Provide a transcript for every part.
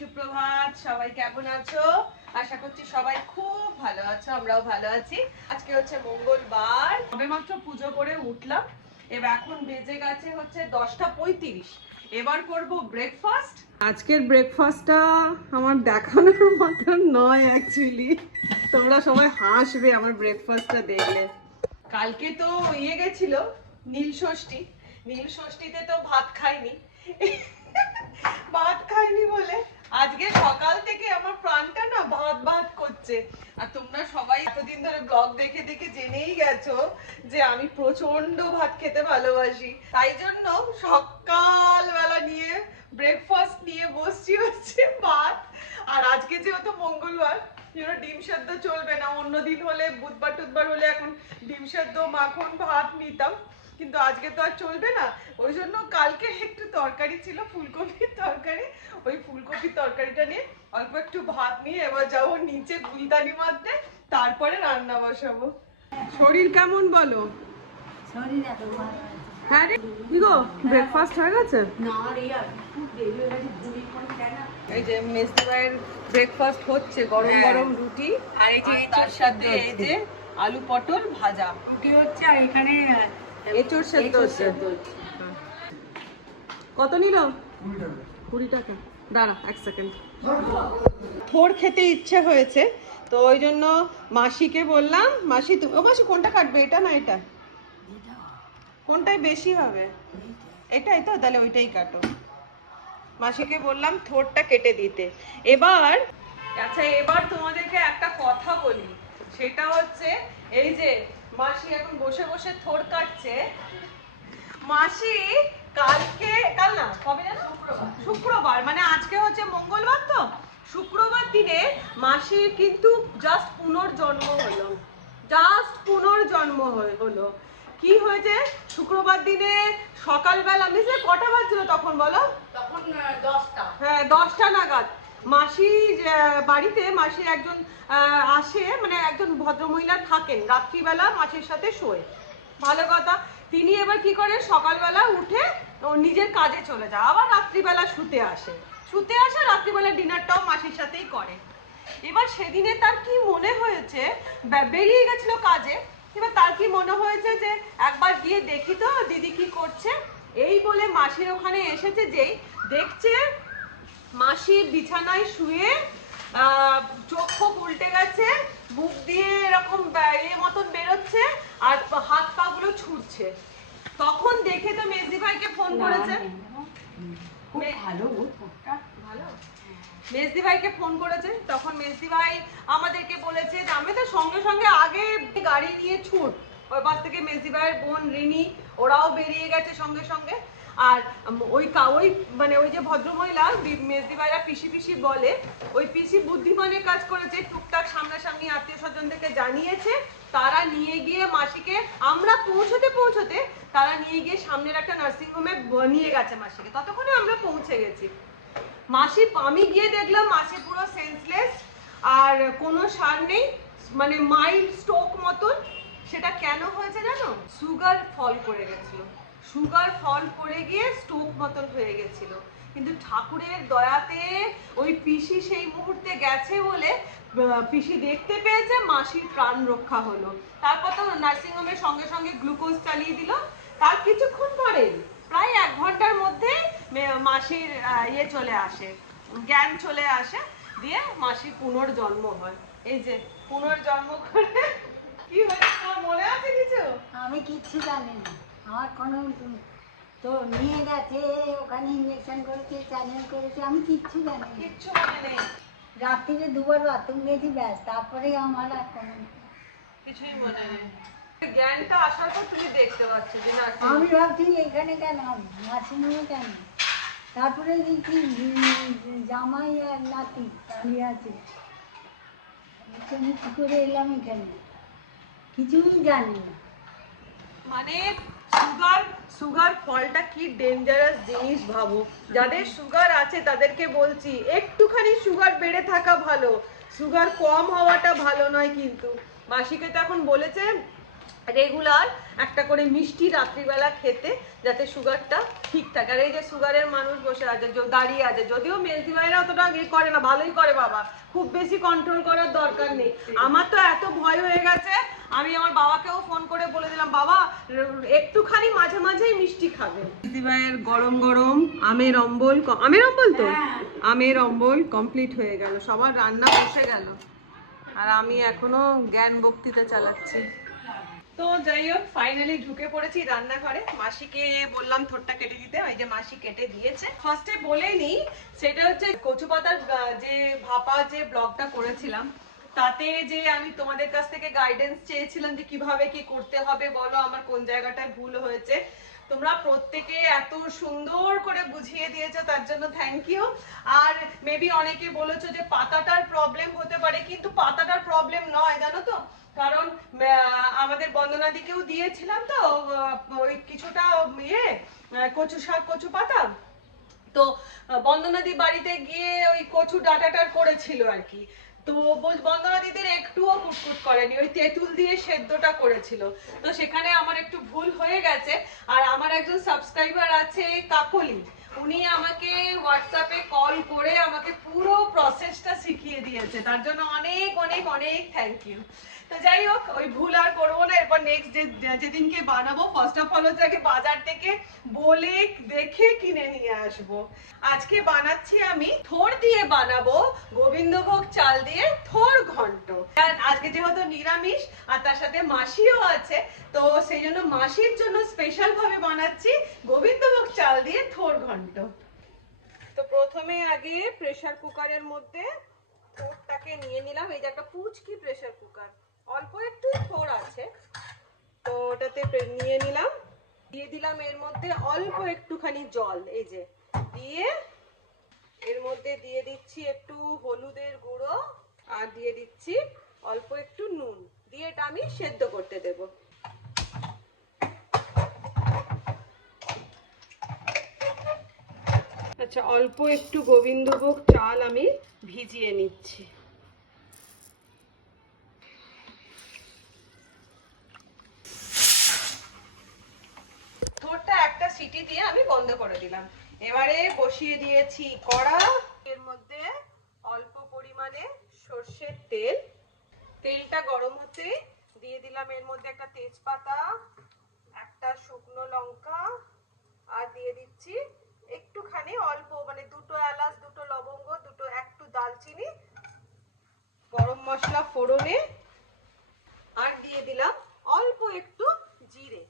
সুপ্রভাত, সবাই কেমন আছো? আশা করছি সবাই খুব ভালো আছো, আমরাও ভালো আছি। আজকে হচ্ছে মঙ্গলবার, সবেমাত্র পুজো করে উঠলাম। এবার এখন বেজে গেছে হচ্ছে 10:35। এবার করব ব্রেকফাস্ট। আজকের ব্রেকফাস্টটা আমার দেখানোর মতো নয় অ্যাকচুয়ালি। তোমরা সবাই হাসবে আমার ব্রেকফাস্টটা দেখলে। কালকে তো গেছিল নীল ষষ্ঠী। নীল ষষ্ঠীতে তো ভাত খাইনি। ভাত খাইনি বলে আজকে সকাল থেকে আমার প্রাণটা না ভাত ভাত করছে। আর তোমরা সবাই এতদিন ধরে ব্লগ দেখে দেখে জেনেই গেছো যে আমি প্রচন্ড ভাত খেতে ভালোবাসি। তাই জন্য সকালবেলা নিয়ে ব্রেকফাস্ট নিয়ে বসছি হচ্ছে ভাত। আর আজকে যেহেতু মঙ্গলবার, ডিম সেদ্ধ চলবে না। অন্যদিন হলে বুধবার টুধবার হলে এখন ডিম সেদ্ধ মাখন ভাত নিতাম, কিন্তু আজকে তো আর চলবে না। ওই জন্য কালকে একটু তরকারি ছিল, ফুলকপির তরকারি। ওই ফুলকপির তরকারিটা নিয়ে অল্প একটু ভাত নিয়ে এবার যাবো নিচে গুলদানি মারতে, তারপরে রান্না বসাবো। শরীর কেমন বলো? শরীর এত ভালো আছে। হ্যাঁ রে, কি গো ব্রেকফাস্ট হয়ে গেছে? না রে, আর খুব দেরি হয়ে গেছে, ঘুমিয়ে পড়ি কেন? এই যে মেজদি ভাইয়ের ব্রেকফাস্ট হচ্ছে, গরম গরম রুটি আর এই যে তার সাথে এই যে আলু পটল ভাজা। রুটি হচ্ছে আর এখানে এঁচোড় সেদ্ধ হচ্ছে। কত নিল? 20 টাকা। দাঁড়া এক সেকেন্ড। থোড় খেতে ইচ্ছে হয়েছে, তো ওই জন্য মাসিকে বললাম, মাসি ও মাসি কোনটা কাটবে, এটা না এটা? কোনটাই বেশি হবে? এটাই তো, তাহলে ওইটাই কাটো। মাসিকে বললাম থোড়টা কেটে দিতে। এবার আচ্ছা, এবার তোমাদেরকে একটা কথা বলি, সেটা হচ্ছে এই যে মাসি এখন বসে বসে থোড় কাটছে। মাসি কাল না, কবে জানো? শুক্রবার, মানে আজকে হচ্ছে মঙ্গলবার, তো শুক্রবার দিনে মাসির কিন্তু জাস্ট পুনর্জন্ম হলো। হলো। কি হয়েছে শুক্রবার দিনে সকালবেলা, মিসে কটা বাজছিল তখন বলো? তখন 10টা। হ্যাঁ, 10টা নাগাদ মাসি বাড়িতে, মাসির একজন আসে, মানে একজন ভদ্রমহিলা থাকেন, রাত্রিবেলা মাসির সাথে শোয়। ভালো কথা। তিনি এবার কি করে, সকালবেলা উঠে নিজের কাজে চলে যায়, আবার রাত্রিবেলা শুতে আসে রাত্রিবেলা ডিনারটাও মাসির সাথেই করে। এবার সেদিনে তার কি মনে হয়েছে, বেরিয়ে গেছিল কাজে, এবার তার কি মনে হয়েছে যে একবার গিয়ে দেখি তো দিদি কি করছে। এই বলে মাসির ওখানে এসেছে, যেই দেখছে মাসি বিছানায় শুয়ে চোখ খুব উল্টে গেছে, মুখ দিয়ে এরকম মতন বেরোচ্ছে, আর হাত পা গুলো ছুটছে। তখন দেখে তো মেজদি ভাইকে ফোন করেছে। মেজদি ভাইকে ফোন করেছে, তখন মেজদি ভাই আমাদেরকে বলেছে যে আমি তো সঙ্গে সঙ্গে আগে গাড়ি নিয়ে ছুট, ওই পাশ থেকে মেজদি ভাইয়ের বোন রিনি ওরাও বেরিয়ে গেছে সঙ্গে সঙ্গে। আর ওই মানে ওই যে ভদ্রমহিলা মেজদি ভাইরা পিসি পিসি বলে, ওই পিসি বুদ্ধিমানের কাজ করেছে, টুকটাক সামনাসামনি আত্মীয় স্বজনদেরকে জানিয়েছে, তারা নিয়ে গিয়ে মাসিকে, আমরা পৌঁছতে তারা নিয়ে গিয়ে সামনের একটা নার্সিং হোমে নিয়ে গেছে মাসিকে। ততক্ষণে আমরা পৌঁছে গেছি। মাসি, আমি গিয়ে দেখলাম মাসি পুরো সেন্সলেস, আর কোনো সার নেই, মানে মাইল্ড স্ট্রোক মতন। সেটা কেন হয়েছে জানো? সুগার ফল করে গেছিল, সুগার ফল করে গিয়ে স্ট্রোক মতন হয়ে গেছিল। কিন্তু ঠাকুরের দয়াতে ওই পিসি সেই মুহূর্তে গেছে বলে পিসি দেখতে পেয়েছে, মাসির প্রাণ রক্ষা হলো। তারপর তো নার্সিং হোমের সঙ্গে সঙ্গে গ্লুকোজ চালিয়ে দিল। তার কিছুক্ষণ পরে, প্রায় 1 ঘন্টার মধ্যে মাসির চলে আসে, জ্ঞান চলে আসে, দিয়ে মাসির পুনর্জন্ম হয়। এই যে পুনর্জন্ম করে কি হয়েছে তোমার মনে আছে কিছু? আমি কিচ্ছু জানি না, আমার কোনো তো নিয়ে গেছে ওখানে, ইঞ্জেকশন করেছে, চ্যানেল করেছে, আমি কিচ্ছু জানি না। কিচ্ছু মনে নেই? রাত্রিরে 2বার বাথরুম গেছি, ব্যাস, তারপরে আমার আর কোনো কিছুই মনে নেই। জ্ঞানটা আসার পর তুমি দেখতে পাচ্ছ যে না, আমি ভাবছি এখানে কেন, নার্সিংহোমে কেন। তারপরে দেখছি জামাই আর নাতি দাঁড়িয়ে আছে, আমি কি করে এলাম এখানে, কিছুই জানি না। মানে সুগার ফলটা কি ডেঞ্জারাস জিনিস ভাবো। যাদের সুগার আছে তাদেরকে বলছি, একটুখানি সুগার বেড়ে থাকা ভালো, সুগার কম হওয়াটা ভালো নয়। কিন্তু মাসিকে তো এখন বলেছে রেগুলার একটা করে মিষ্টি রাত্রিবেলা খেতে, যাতে সুগারটা ঠিক থাকে। আর এই যে সুগারের মানুষ বসে আছে, দাঁড়িয়ে আছে, যদিও মেলতি ভাইরা অতটা করে না, ভালোই করে বাবা, খুব বেশি কন্ট্রোল করার দরকার নেই। আমার তো এত ভয় হয়ে গেছে, আমি আমার বাবাকেও ফোন করে বলে দিলাম, বাবা একটুখানি মাঝে মাঝেই মিষ্টি খাবে। মেলতি ভাইয়ের গরম গরম আমের অম্বল, আমের অম্বল তো আমের অম্বল কমপ্লিট হয়ে গেল, সবার রান্না বসে গেল, আর আমি এখনো জ্ঞান বক্তৃতা চালাচ্ছি। তো যাই হোক, ফাইনালি ঢুকে পড়েছি রান্নাঘরে। মাসিকে বললাম থোরটা কেটে দিতে, ওই যে মাসি কেটে দিয়েছে। ফার্স্টে বলেনি, সেটা হচ্ছে কচু পাতার যে ভাপা যে ব্লগটা করেছিলাম, তাতে যে আমি তোমাদের কাছ থেকে গাইডেন্স চেয়েছিলাম যে কিভাবে কি করতে হবে, বলো আমার কোন জায়গাটায় ভুল হয়েছে। তোমরা প্রত্যেকে এত সুন্দর করে বুঝিয়ে দিয়েছো, তার জন্য থ্যাংক ইউ। আর মেবি অনেকে বলেছো যে পাতাটার প্রবলেম হতে পারে, কিন্তু পাতাটার প্রবলেম নয়, জানো তো, কারণ আমাদের বন্দনাদিকেও দিয়েছিলাম তো ওই কিছুটা কচু শাক কচু পাতা, তো বন্দনাদি বাড়িতে গিয়ে ওই কচু ডাঁটাটার করেছিল আর কি। তো বন্দনা দিদির একটুও কুটকুট করেনি, ওই তেঁতুল দিয়ে সেদ্ধটা করেছিল। তো সেখানে আমার একটু ভুল হয়ে গেছে। আর আমার একজন সাবস্ক্রাইবার আছে কাকলি, উনি আমাকে হোয়াটসঅ্যাপে কল করে আমাকে পুরো প্রসেসটা শিখিয়ে দিয়েছে, তার জন্য অনেক অনেক অনেক থ্যাংক ইউ। তো যাই হোক, ওই ভুল আর করবো না। এরপর নেক্সট যেদিনকে বানাবো, ফার্স্ট অফ অল হচ্ছে আগে বাজার থেকে বলে দেখে কিনে নিয়ে আসবো। আজকে বানাচ্ছি আমি থোড় দিয়ে বানাবো, গোবিন্দভোগ চাল দিয়ে থোড় ঘন্ট। আজকে যেহেতু নিরামিষ আর তার সাথে মাসিও আছে, তো সেই জন্য মাসির জন্য স্পেশাল ভাবে বানাচ্ছি গোবিন্দভোগ চাল দিয়ে থোড় ঘন্ট। তো প্রথমে আগে প্রেসার কুকারের মধ্যে থোড়টাকে নিয়ে নিলাম। এই যে একটা পুচকি প্রেসার কুকার, অল্প একটু থোড় আছে, তো ওটাতে নিয়ে নিলাম। দিয়ে দিলাম এর মধ্যে অল্প একটুখানি জল, এই যে দিয়ে এর মধ্যে দিয়ে দিচ্ছি একটু হলুদের গুঁড়ো, আর দিয়ে দিচ্ছি অল্প একটু নুন, দিয়ে এটা আমি সেদ্ধ করতে দেব। আচ্ছা, অল্প একটু গোবিন্দভোগ চাল আমি ভিজিয়ে নিচ্ছি। থোড়টা একটা সিটি দিয়ে আমি বন্ধ করে দিলাম। এবারে বসিয়ে দিয়েছি কড়া, এর মধ্যে অল্প পরিমাণে সর্ষের তেল। তেলটা গরম হতে দিয়ে দিলাম এর মধ্যে একটা তেজপাতা, একটা শুকনো লঙ্কা, আর দিয়ে দিচ্ছি একটুখানি অল্প, মানে দুটো এলাচ, দুটো লবঙ্গ, একটু দালচিনি, গরম মশলা ফোড়নে, আর দিয়ে দিলাম অল্প একটু জিরে।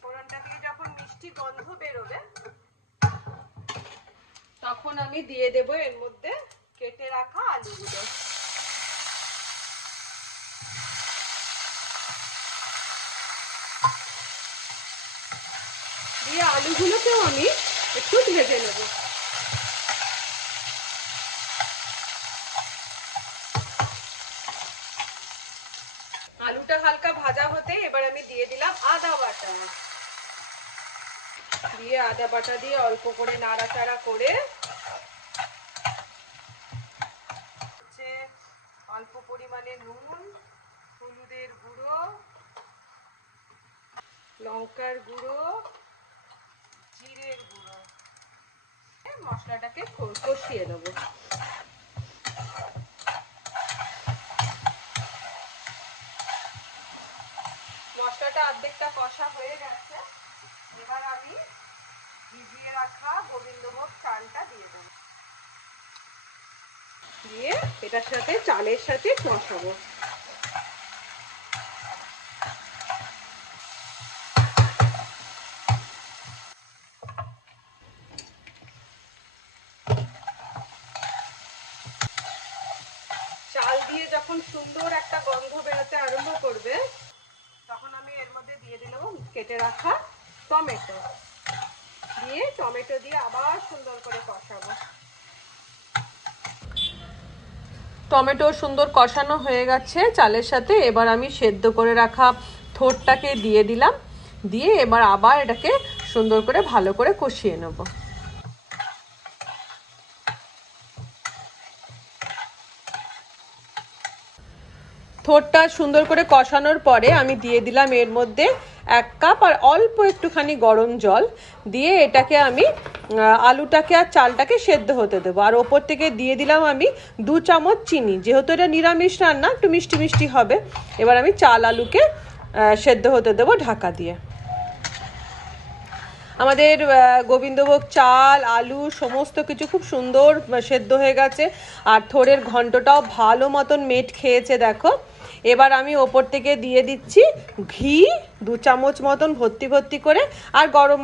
ফোড়নটা দিয়ে যখন মিষ্টি গন্ধ বেরোবে, তখন আমি দিয়ে দেব এর মধ্যে কেটে রাখা আলুগুলো। দিয়ে আলুগুলোকেও আমি একটু ভেজে নেব। আলুটা হালকা ভাজা হতে এবার আমি দিয়ে দিলাম আদা বাটা। দিয়ে আদা বাটা দিয়ে অল্প করে নাড়াচাড়া করে অল্প পরিমাণে নুন, হলুদের গুঁড়ো, লঙ্কার গুঁড়ো, জিরের গুঁড়ো, মশলাটাকে কষিয়ে নেব। মশলাটা অর্ধেকটা কষা হয়ে গেছে, এবার আমি ভিজিয়ে রাখা গোবিন্দভোগ চালটা দিয়ে দেব, দিয়ে এটার সাথে চালের সাথে কষাবো। চাল দিয়ে যখন সুন্দর একটা গন্ধ বেরোতে আরম্ভ করবে, তখন আমি এর মধ্যে দিয়ে দিলাম কেটে রাখা টমেটো। দিয়ে টমেটো দিয়ে আবার সুন্দর করে কষাবো। টমেটো সুন্দর কষানো হয়ে গেছে চালের সাথে, এবার আমি সেদ্ধ করে রাখা থোড়টাকে দিয়ে দিলাম, দিয়ে এবার আবার এটাকে সুন্দর করে ভালো করে কষিয়ে নেব। থোড়টা সুন্দর করে কষানোর পরে আমি দিয়ে দিলাম এর মধ্যে 1 কাপ আর অল্প একটুখানি গরম জল দিয়ে এটাকে আমি আলুটাকে আর চালটাকে সেদ্ধ হতে দেবো। আর ওপর থেকে দিয়ে দিলাম আমি 2 চামচ চিনি, যেহেতু এটা নিরামিষ রান্না একটু মিষ্টি মিষ্টি হবে। এবার আমি চাল আলুকে সেদ্ধ হতে দেবো ঢাকা দিয়ে। আমাদের গোবিন্দভোগ চাল আলু সমস্ত কিছু খুব সুন্দর সেদ্ধ হয়ে গেছে, আর থোড়ের ঘন্টটাও ভালো মতন মেট খেয়েছে দেখো। এবার আমি ওপর থেকে দিয়ে দিচ্ছি ঘি 2 চামচ মতন ভর্তি ভর্তি করে, আর গরম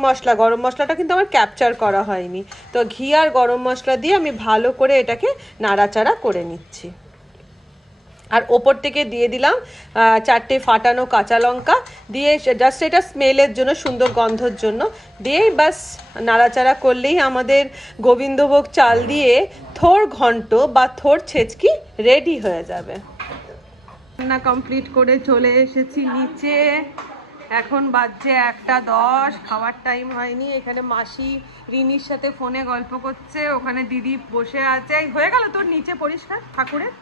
মশলাটা কিন্তু আমার ক্যাপচার করা হয়নি। তো ঘি আর গরম মশলা দিয়ে আমি ভালো করে এটাকে নাড়াচাড়া করে নিচ্ছি। আর ওপর থেকে দিয়ে দিলাম 4টে ফাটানো কাঁচা লঙ্কা দিয়ে, জাস্ট এটা স্মেলের জন্য, সুন্দর গন্ধর জন্য দিয়েই বাস নাড়াচাড়া করলেই আমাদের গোবিন্দভোগ চাল দিয়ে থোড় ঘন্ট বা থোড় ছেচকি রেডি হয়ে যাবে। রান্না কমপ্লিট করে চলে এসেছি নিচে। এখন বাজছে 1:10, খাওয়ার টাইম হয়নি। এখানে মাসি রিনির সাথে ফোনে গল্প করছে, ওখানে দিদি বসে আছে। হয়ে গেল তোর নিচে পরিষ্কার ঠাকুরের?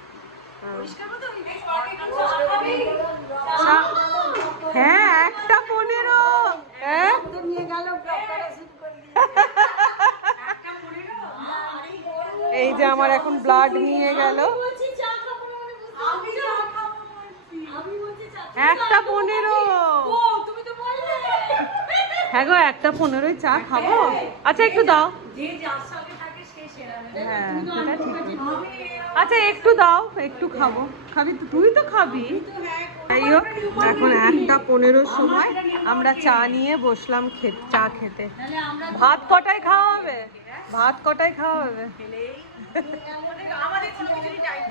হ্যাঁ 1:15। হ্যাঁ এই যে আমার এখন ব্লাড নিয়ে গেল। 1:15। হ্যাঁ গো 1:15 চা খাবো। আচ্ছা একটু দাও। হ্যাঁ সেটা ঠিক। আচ্ছা একটু দাও, একটু খাবো। খাবি তো? তুই তো খাবি। যাই হোক এখন 1:15 সময় আমরা চা নিয়ে বসলাম চা খেতে। ভাত কটায় খাওয়া হবে? ভাত কটায় খাওয়া হবে?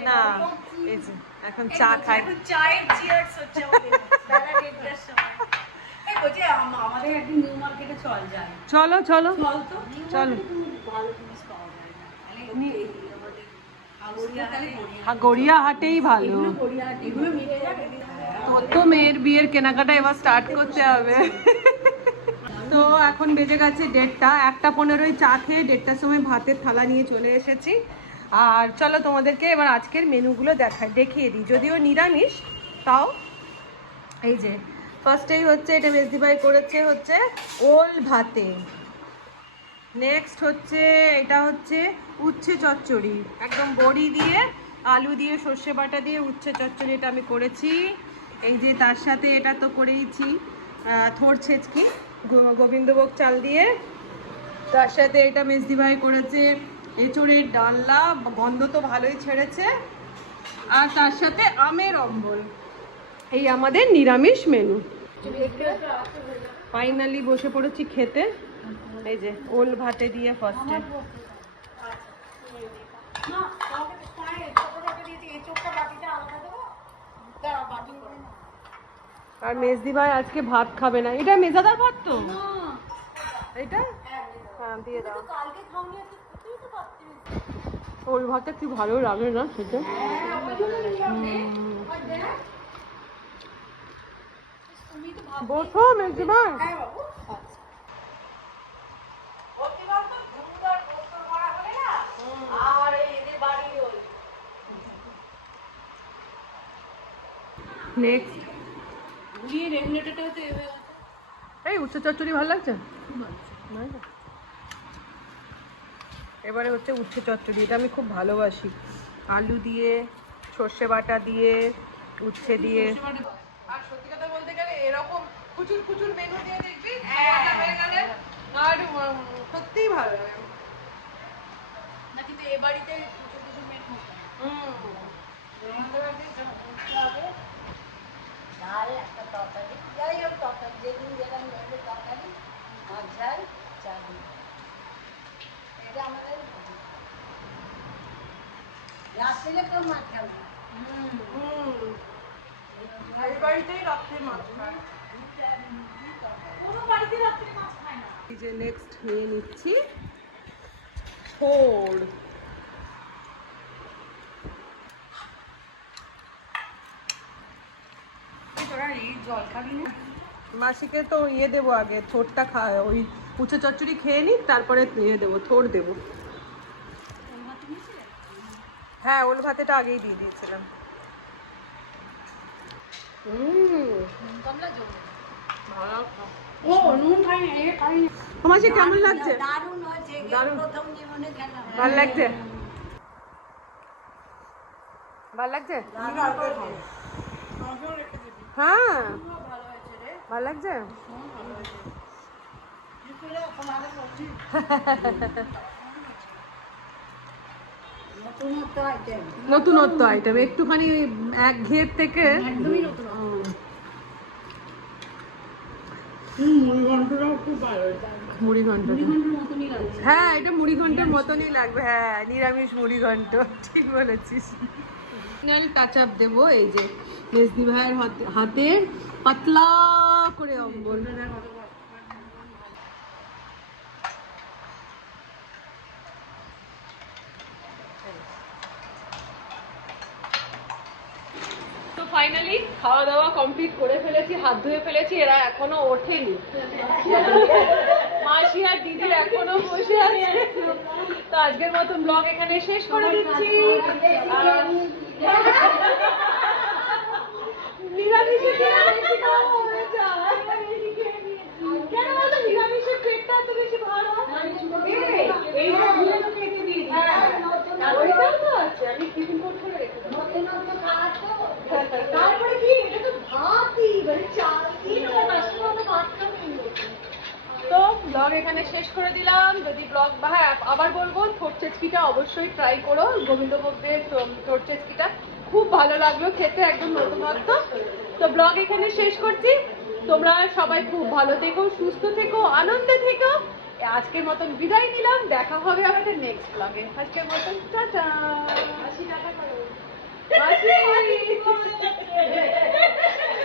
না এই যে এখন চা খাই। চলো চলো চলো। গড়িয়াহাটেই ভালো। তোর তো মেয়ের বিয়ের কেনাকাটা এবার স্টার্ট করতে হবে। তো এখন বেজে গেছে 1:30, 1:15 চা খেয়ে 1:30 সময় ভাতের থালা নিয়ে চলে এসেছি। আর চলো তোমাদেরকে এবার আজকের মেনুগুলো দেখিয়ে দিই, যদিও নিরামিষ তাও। এই যে ফার্স্টেই হচ্ছে এটা মেজদিভাই করেছে হচ্ছে ওল ভাতে। নেক্সট হচ্ছে এটা হচ্ছে উচ্ছে চচ্চড়ি, একদম বড়ি দিয়ে আলু দিয়ে সর্ষে বাটা দিয়ে উচ্ছে চচ্চড়ি, এটা আমি করেছি। এই যে তার সাথে এটা তো করেইছি থোড় ছেচকি গোবিন্দভোগ চাল দিয়ে। তার সাথে এটা মেজদিভাই করেছে এঁচড়ের ডালনা, গন্ধ তো ভালোই ছেড়েছে। আর তার সাথে আমের অম্বল। এই আমাদের নিরামিষ মেনু। ফাইনালি বসে পড়েছি খেতে। এই যে ওল ভাতে দিয়ে ফার্স্টে। আর মেজদি ভাই আজকে ভাত খাবে না। এটা মেজাদার ভাত তো? এটা হ্যাঁ দিয়ে দাও। ওল ভাতে কি ভালো লাগে না সেটা। বসো মেজদি ভাই। নেক্সট এই উচ্ছে চচ্চড়ি ভালো লাগছে। এবারে হচ্ছে উচ্ছে চচ্চড়ি, এটা আমি খুব ভালোবাসি। আলু দিয়ে সর্ষে বাটা দিয়ে উচ্ছে দিয়ে। আর সত্যি কথা বলতে গেলে এরকম প্রচুর প্রচুর মেনু দিয়ে দেখবি খাওয়াটা হয়ে গেলে আর সত্যিই ভালো লাগে না। কিন্তু এ বাড়িতে প্রচুর প্রচুর মেনু। ডাল একটা তরকারি, যাই হোক তরকারি যেদিন যেরকম ধরনের তরকারি, মাছ ঝাল, চাটনি, এটা আমাদের রাত্রে কেউ মাছ খাবে না। এই বাড়িতেই রাত্রে মাছ খায়, কোনো বাড়িতে রাত্রে মাছ খায় না। এই যে নেক্সট নিয়ে নিচ্ছি থোড়। মাসিকে তো ইয়ে দেবো আগে, থোড়টা খায়, ওই উচ্ছে চচ্চড়ি খেয়ে নি, তারপরে ইয়ে দেবো, থোড় দেবো। হ্যাঁ ওল ভাতেটা আগেই দিয়ে দিয়েছিলাম। ও নুন খাই তোমার সে কেমন লাগছে? দারুণ হয়েছে, দারুণ। প্রথম জীবনে খেলাম। ভালো লাগছে? ভালো লাগছে? হ্যাঁ ভালো লাগছে। নতুনত্ব আইটেম। নতুনত্ব আইটেম, একটুখানি এক ঘের থেকে একদমই নতুন। মুড়ি ঘন্ট, মুড়িঘণ্টের মতনই লাগছে। হ্যাঁ এটা মুড়ি ঘন্টের মতনই লাগবে, হ্যাঁ নিরামিষ মুড়ি ঘন্ট, ঠিক বলেছিস। ফাইনাল টাচ আপ দেবো এই যে মেজদি ভাইয়ের হাতের পাতলা করে অম্বল। তো ফাইনালি খাওয়া দাওয়া কমপ্লিট করে ফেলেছি, হাত ধুয়ে ফেলেছি, এরা এখনো ওঠেনি। মাসি আর দিদি এখনো বসে আছে। তো আজকের মতো ব্লগ এখানে শেষ করে দিচ্ছি। নিরামিষে বেশি খাওয়া হয়ে যায়। কেন বলতো নিরামিষের পেটটা এত বেশি ভালো? এইটা ঘুরে তো পেটে দিয়ে দিই। ওইটাও তো আছে, আমি টিফিন করতে রেখে দেবো। নতুনত্ব খাওয়া তো। তারপরে কি এটা তো ভাতই, মানে চাল কি ভাত খাবি। তো ব্লগ এখানে শেষ করে দিলাম। যদি ব্লগ হ্যাঁ আবার বলবো, ঠোঁট চেচকিটা অবশ্যই ট্রাই করো, গোবিন্দভোগের ঠোঁট চেচকিটা খুব ভালো লাগলো খেতে, একদম নতুনত্ব। তো ব্লগ এখানে শেষ করছি। তোমরা সবাই খুব ভালো থেকো, সুস্থ থেকো, আনন্দে থেকো। আজকের মতন বিদায় নিলাম, দেখা হবে আমাদের নেক্সট ব্লগে। আজকের মতন টাটা। 80 টাকা করো।